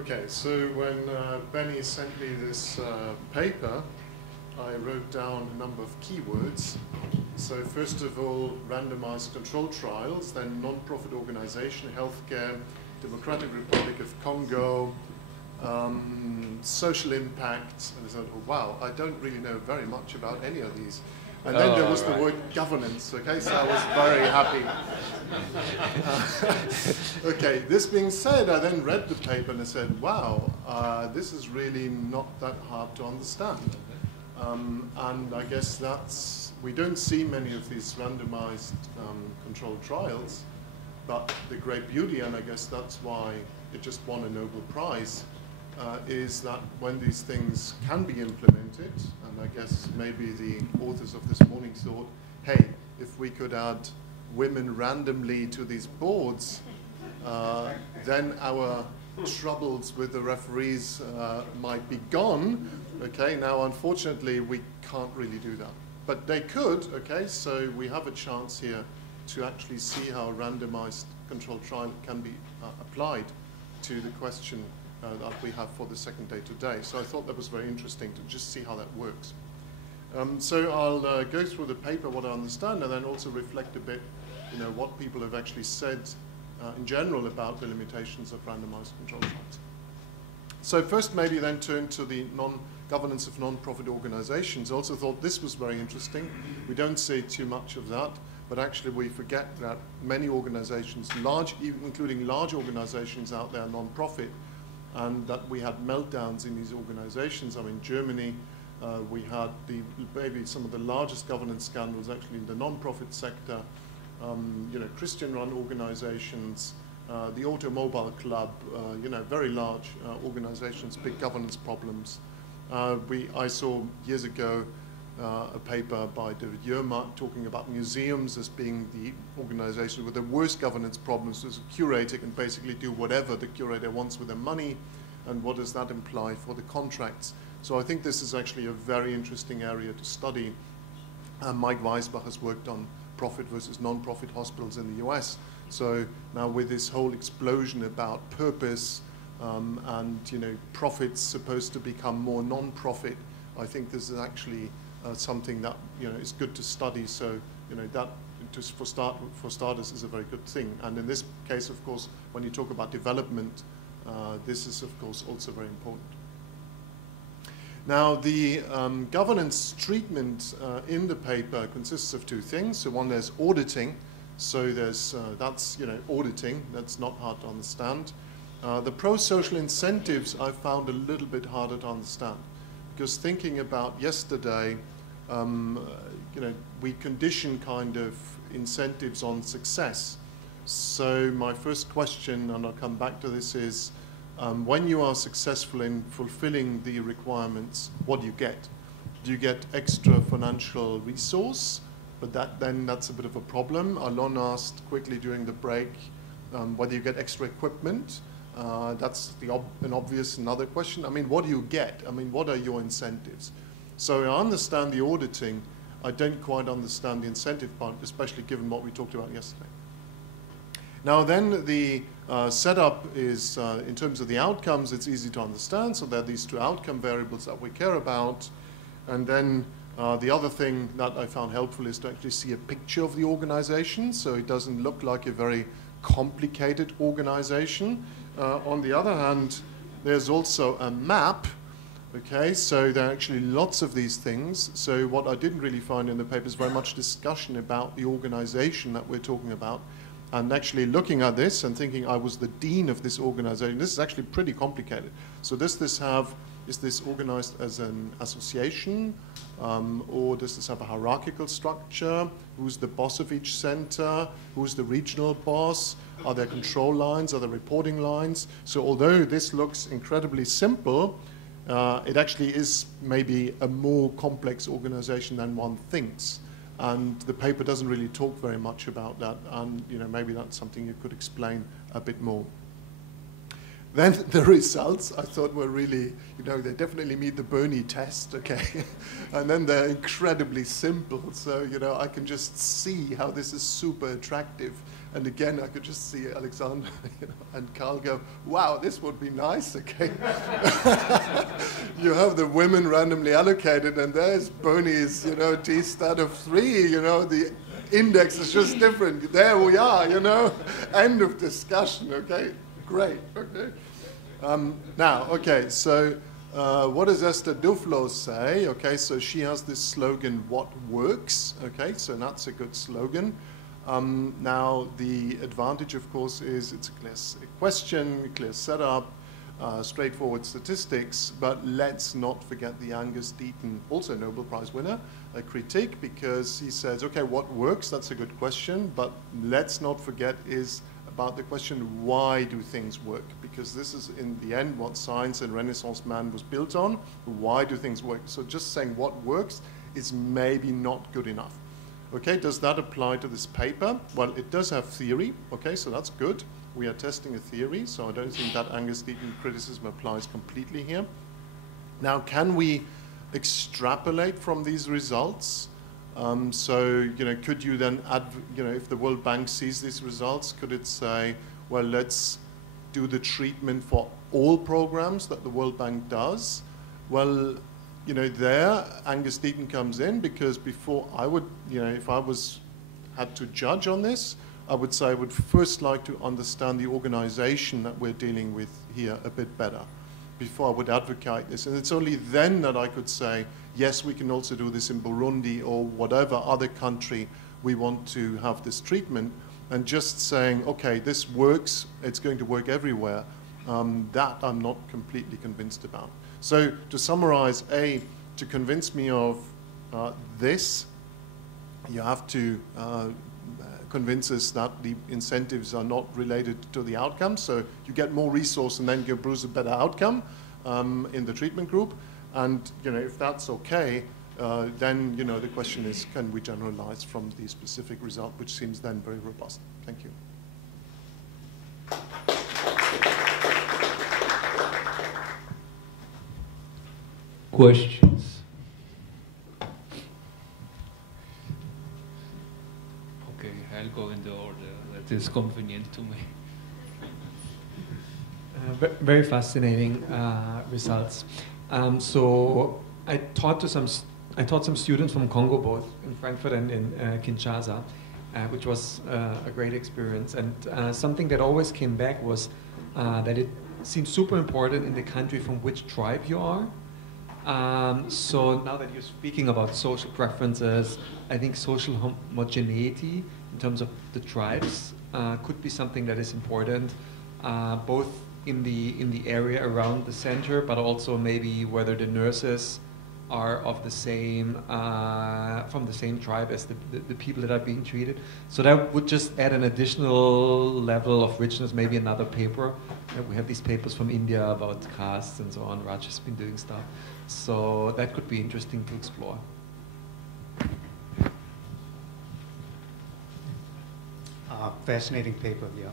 Okay, so when Benny sent me this paper, I wrote down a number of keywords. So first of all, randomized control trials, then non-profit organization, healthcare, Democratic Republic of Congo, social impact. And I said, oh, wow, I don't really know very much about any of these. And then there was the word governance, okay, so I was very happy. Okay, this being said, I then read the paper and I said, wow, this is really not that hard to understand. And I guess that's, we don't see many of these randomized controlled trials, but the great beauty, and I guess that's why it just won a Nobel Prize, is that when these things can be implemented, and I guess maybe the authors of this morning thought, hey, if we could add women randomly to these boards, then our troubles with the referees might be gone. Okay, now unfortunately we can't really do that. But they could, okay, so we have a chance here to actually see how a randomized controlled trial can be applied to the question that we have for the second day today. So I thought that was very interesting to just see how that works. So I'll go through the paper, what I understand, and then also reflect a bit, what people have actually said in general about the limitations of randomized control trials. So first maybe then turn to the governance of non-profit organizations. I also thought this was very interesting. We don't see too much of that, but actually we forget that many organizations, including large organizations out there, non-profit, and that we had meltdowns in these organizations. I mean, Germany, we had maybe some of the largest governance scandals actually in the non-profit sector, Christian-run organizations, the automobile club, very large organizations, big governance problems. I saw years ago a paper by David Yerma talking about museums as being the organization with the worst governance problems. As a curator can basically do whatever the curator wants with their money, and what does that imply for the contracts. So I think this is actually a very interesting area to study. Mike Weisbach has worked on profit versus non-profit hospitals in the US. So now with this whole explosion about purpose and profits supposed to become more non-profit, I think this is actually something that is good to study. So that just for starters is a very good thing. And in this case, of course, when you talk about development, this is of course also very important. Now the governance treatment in the paper consists of two things. So one, there's auditing. So there's that's auditing. That's not hard to understand. The pro-social incentives I found a little bit harder to understand, because thinking about yesterday, we condition kind of incentives on success. So my first question, and I'll come back to this, is when you are successful in fulfilling the requirements, what do you get? Do you get extra financial resource? But that's a bit of a problem. Alon asked quickly during the break whether you get extra equipment. That's an obvious another question. I mean, what do you get? I mean, what are your incentives? So I understand the auditing. I don't quite understand the incentive part, especially given what we talked about yesterday. Now then, the setup is, in terms of the outcomes, it's easy to understand. So there are these two outcome variables that we care about. And then the other thing that I found helpful is to actually see a picture of the organization, so it doesn't look like a very complicated organization. On the other hand, there's also a map. Okay, so there are actually lots of these things. So what I didn't really find in the paper is very much discussion about the organization that we're talking about. And actually looking at this and thinking I was the dean of this organization, this is actually pretty complicated. So is this organized as an association, or does this have a hierarchical structure? Who's the boss of each center? Who's the regional boss? Are there control lines? Are there reporting lines? So although this looks incredibly simple, it actually is maybe a more complex organization than one thinks. And the paper doesn't really talk very much about that. And maybe that's something you could explain a bit more. Then the results I thought were really, you know, they definitely meet the Bernie test, okay? And then they're incredibly simple, so, you know, I can just see how this is super attractive. And again, I could just see Alexander, you know, and Carl go, wow, this would be nice, okay? You have the women randomly allocated, and there's Bernie's, you know, T stat of 3, you know, the index is just different. There we are, you know, end of discussion, okay? Great, okay. Now, okay, so what does Esther Duflo say? Okay, so she has this slogan, what works, okay, so that's a good slogan. Now, the advantage, of course, is it's a clear question, clear setup, straightforward statistics, but let's not forget the Angus Deaton, also Nobel Prize winner, a critique, because he says, okay, what works, that's a good question, but let's not forget is about the question, why do things work? Because this is, in the end, what science and Renaissance man was built on. Why do things work? So just saying what works is maybe not good enough. Okay, does that apply to this paper? Well, it does have theory. Okay, so that's good. We are testing a theory, so I don't think that Angus Deaton criticism applies completely here. Now, can we extrapolate from these results? So, you know, could you then add, you know, if the World Bank sees these results, could it say, well, let's do the treatment for all programs that the World Bank does? Well, you know, there Angus Deaton comes in, because before I would, you know, if I had to judge on this, I would say I would first like to understand the organization that we're dealing with here a bit better before I would advocate this. And it's only then that I could say, yes, we can also do this in Burundi or whatever other country we want to have this treatment. And just saying, okay, this works, it's going to work everywhere, that I'm not completely convinced about. So to summarize, A, to convince me of this, you have to convince us that the incentives are not related to the outcome. So you get more resource and then give Bruce a better outcome in the treatment group. And, you know, if that's okay, then, you know, the question is, can we generalize from the specific result, which seems then very robust. Thank you. Questions? Okay, I'll go in the order that is convenient to me. Very fascinating results. So I taught some students from Congo, both in Frankfurt and in Kinshasa, which was a great experience. And something that always came back was that it seems super important in the country from which tribe you are. So now that you're speaking about social preferences, I think social homogeneity in terms of the tribes could be something that is important, both in the area around the center, but also maybe whether the nurses are of the same from the same tribe as the people that are being treated. So that would just add an additional level of richness, maybe another paper. We have these papers from India about castes and so on. Raj has been doing stuff. So that could be interesting to explore. Fascinating paper here.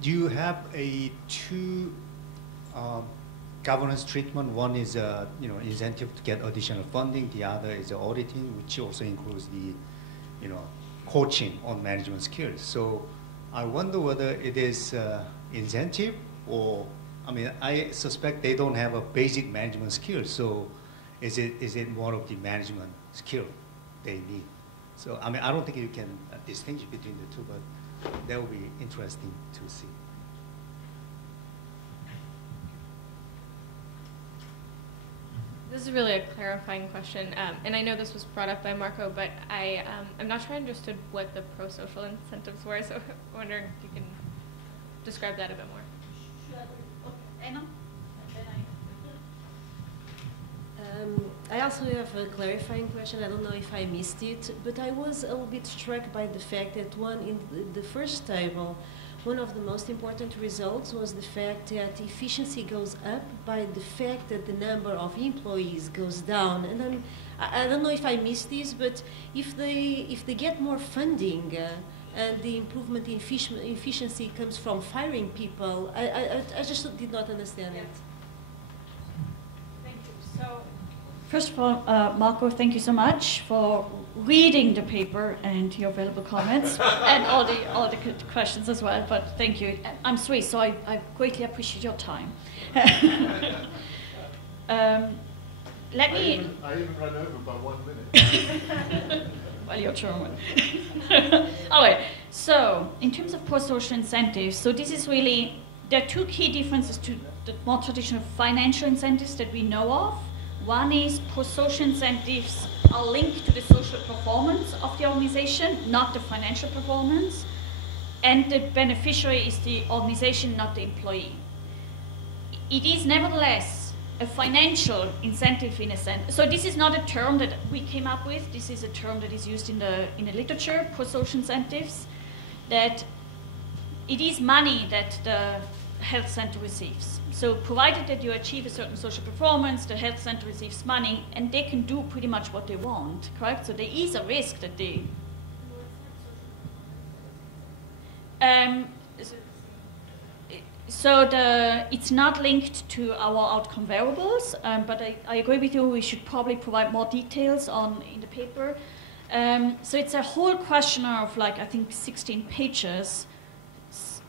Do you have two governance treatment? One is incentive to get additional funding. The other is auditing, which also includes the coaching on management skills. So I wonder whether it is incentive or, I mean, I suspect they don't have a basic management skill. So is it more of the management skill they need? So I mean, I don't think you can distinguish between the two, but that would be interesting to see. This is really a clarifying question, and I know this was brought up by Marco, but I'm not sure I understood what the pro-social incentives were, so I'm wondering if you can describe that a bit more. Anna? I also have a clarifying question. I don't know if I missed it, but I was a little bit struck by the fact that in the first table, one of the most important results was the fact that efficiency goes up by the fact that the number of employees goes down. And I don't know if I missed this, but if they get more funding, and the improvement in efficiency comes from firing people. I just did not understand it. Thank you. So, first of all, Marco, thank you so much for reading the paper and your valuable comments and all the good questions as well. But thank you. I'm Swiss, so I greatly appreciate your time. Let me. I even ran over by 1 minute. Well, you're German. All right. So, in terms of pro-social incentives, so this is really, there are two key differences to the more traditional financial incentives that we know of. One is pro-social incentives are linked to the social performance of the organization, not the financial performance. And the beneficiary is the organization, not the employee. It is nevertheless a financial incentive in a sense. So this is not a term that we came up with. This is a term that is used in the literature, pro-social incentives, that it is money that the health center receives. So provided that you achieve a certain social performance, the health center receives money, and they can do pretty much what they want, correct? So there is a risk that they... So it's not linked to our outcome variables, but I agree with you, we should probably provide more details in the paper. So it's a whole questionnaire of I think 16 pages,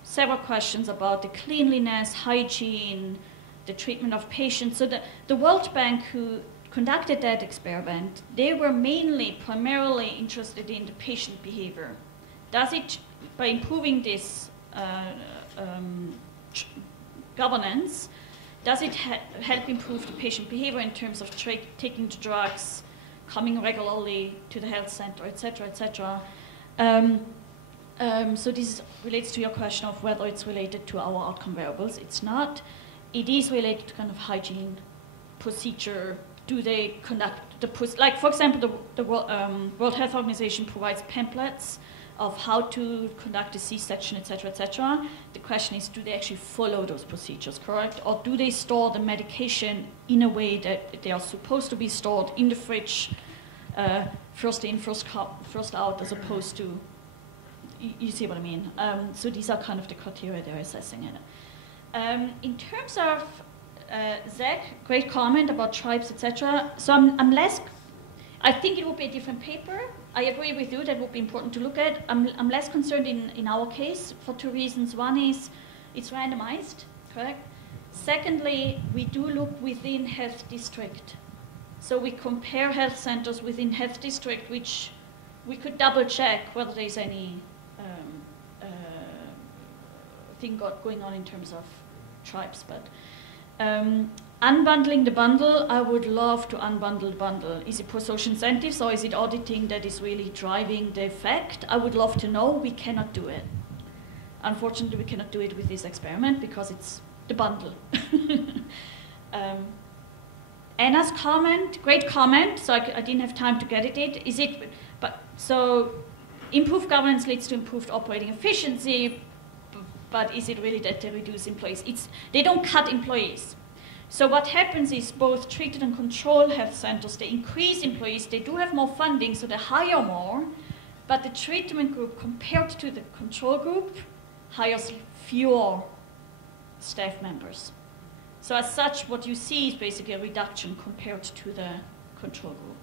several questions about the cleanliness, hygiene, the treatment of patients. So the World Bank, who conducted that experiment, they were primarily interested in the patient behavior. Does it, by improving this governance, does it help improve the patient behavior in terms of taking the drugs, coming regularly to the health center, etc., etc.? So this relates to your question of whether it's related to our outcome variables. It's not. It is related to kind of hygiene, procedure. Do they conduct for example, the World Health Organization provides pamphlets of how to conduct a C-section, etc., etc. The question is, do they actually follow those procedures, correct? Or do they store the medication in a way that they are supposed to be stored in the fridge, first in, first out, as opposed to, you see what I mean? So these are kind of the criteria they're assessing it. In terms of Zach, great comment about tribes, etc. So I'm less, I think it would be a different paper. I agree with you, that would be important to look at. I'm less concerned in our case for two reasons. One is it's randomized, correct? Secondly, we do look within health district. So we compare health centers within health district, which we could double check whether there's any thing going on in terms of tribes. But unbundling the bundle, I would love to unbundle the bundle. Is it pro-social incentives or is it auditing that is really driving the effect? I would love to know. We cannot do it. Unfortunately, we cannot do it with this experiment because it's the bundle. Anna's comment, great comment. So I didn't have time to get it. So improved governance leads to improved operating efficiency, but is it really that they reduce employees? They don't cut employees. So what happens is both treated and control health centers, they increase employees, they do have more funding, so they hire more, but the treatment group compared to the control group hires fewer staff members. So as such, what you see is basically a reduction compared to the control group.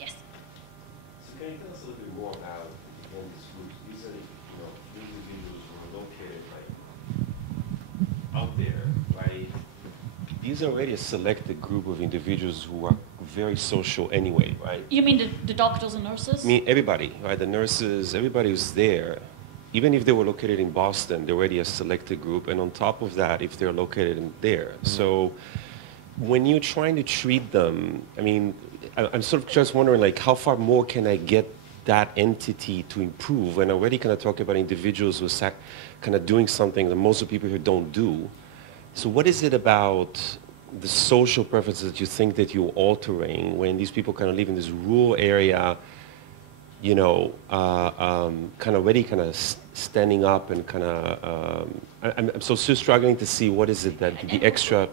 Yes? So can you tell us a little bit more about these groups? These are individuals who are located out there, right? These are already a selected group of individuals who are very social anyway, right? You mean the doctors and nurses? I mean everybody, right? The nurses, everybody who's there. Even if they were located in Boston, they're already a selected group. And on top of that, if they're located in there. Mm-hmm. So when you're trying to treat them, I mean, I'm sort of just wondering, like, how far more can I get that entity to improve? And I already kind of talked about individuals who are kind of doing something that most of the people here don't do. So what is it about the social preferences that you think that you're altering when these people kind of live in this rural area, you know, kind of already kind of standing up and kind of, I'm so still struggling to see what is it that the extra.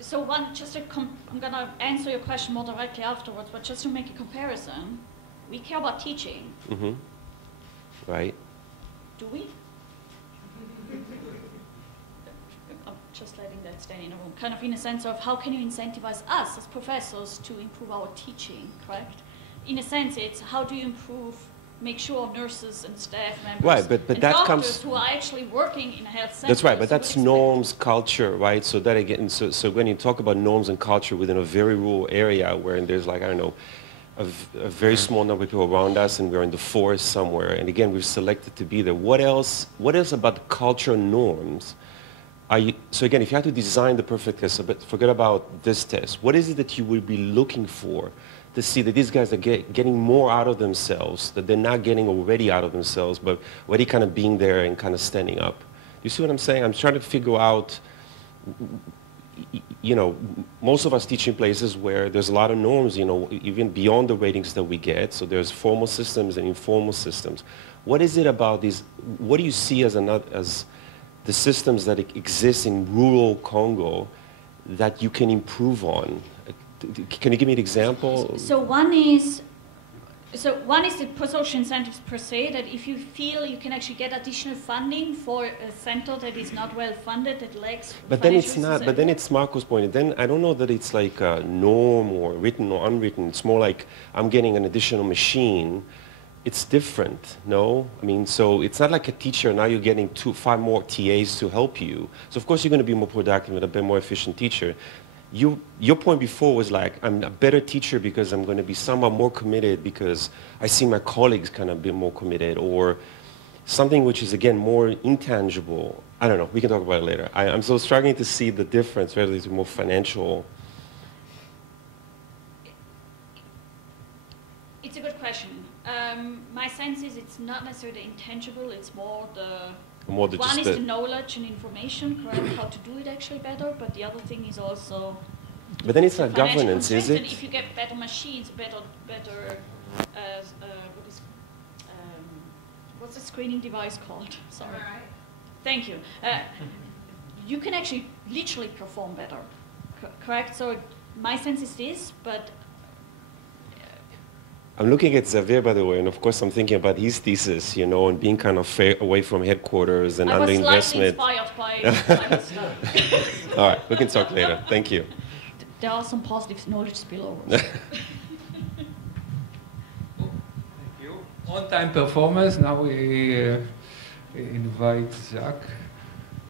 So one, I'm going to answer your question more directly afterwards, but just to make a comparison, we care about teaching. Mm-hmm. Right. Do we? I'm just letting that stand in a room. Kind of in a sense of how can you incentivize us as professors to improve our teaching, correct? In a sense, it's how do you improve, make sure nurses and staff members Right, but and that doctors comes, who are actually working in a health center. that's right, but that's norms, culture, right? So that again, so when you talk about norms and culture within a very rural area where there's like, I don't know, a very small number of people around us and we're in the forest somewhere, and again, we've selected to be there. What else about the cultural norms are you, so again, if you had to design the perfect test, but forget about this test, what is it that you would be looking for to see that these guys are getting more out of themselves, that they're not getting already out of themselves, but already kind of being there and kind of standing up? You see what I'm saying? I'm trying to figure out, you know, most of us teach in places where there's a lot of norms, you know, even beyond the ratings that we get. So there's formal systems and informal systems. What is it about these, what do you see as the systems that exist in rural Congo that you can improve on? Can you give me an example? So one is the pro-social incentives per se, that if you feel you can actually get additional funding for a center that is not well funded, that lacks but then it's not, but then it's Marco's point. Then I don't know that it's like a norm or written or unwritten. It's more like I'm getting an additional machine. It's different, no? I mean, so it's not like a teacher, now you're getting 5 more TAs to help you. So of course you're going to be more productive and a bit more efficient teacher. Your point before was like, I'm a better teacher because I'm going to be somewhat more committed because I see my colleagues kind of be more committed, or something which is, again, more intangible. I don't know. We can talk about it later. I'm still struggling to see the difference, whether it's more financial. It's a good question. My sense is it's not necessarily intangible. It's more the... One is the knowledge and information, correct, how to do it actually better, but the other thing is also... But then it's not governance, is it? And if you get better machines, what's the screening device called? Sorry. Right. Thank you. You can actually literally perform better, correct? So my sense is this, but... I'm looking at Xavier, by the way, and of course I'm thinking about his thesis, you know, and being kind of away from headquarters and under investment. I was slightly inspired by his stuff. All right, we can talk later. Thank you. There are some positive knowledge spillovers. Thank you. On-time performance. Now we invite Jacques.